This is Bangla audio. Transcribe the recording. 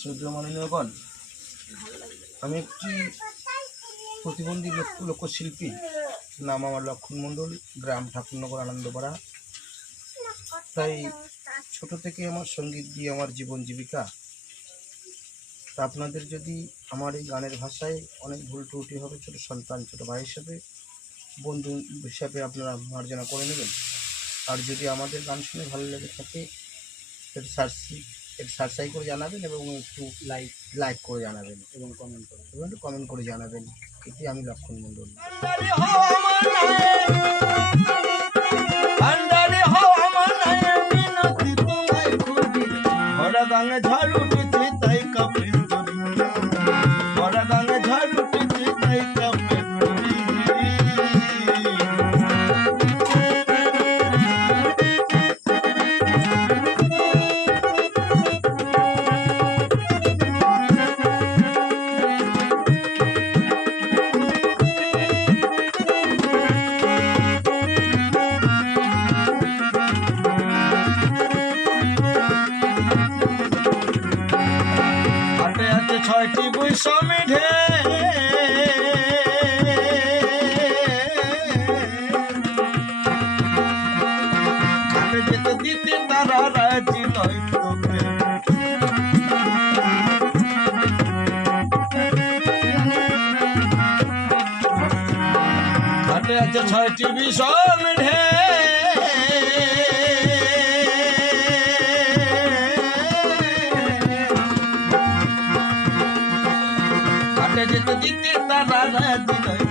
শ্রদ্ধেয় মাননীয়গণ, আমি একটি প্রতিবন্ধী লোকশিল্পী। নাম আমার লক্ষণ মণ্ডল, গ্রাম ঠাকুরনগর, আনন্দপাড়া। তাই ছোট থেকে আমার সঙ্গীত দিয়ে আমার জীবন জীবিকা। তা আপনাদের যদি আমার এই গানের ভাষায় অনেক ভুল ত্রুটি হবে, ছোট সন্তান, ছোট ভাই হিসেবে, বন্ধু হিসাবে আপনারা মার্জনা করে নেবেন। আর যদি আমাদের গান শুনে ভালো লেগে থাকে একটু সাবস্ক্রাইব করে জানাবেন এবং একটু লাইক করে জানাবেন এবং কমেন্ট করে জানাবেন। এটি আমি লক্ষণ মণ্ডল। ছয়টি বৈষম্যে যেতে দিতে তারা রাজি নয় তোকে। হাটে আছে 6টি বিষম যেতে দিতে তারা রাজি নয়।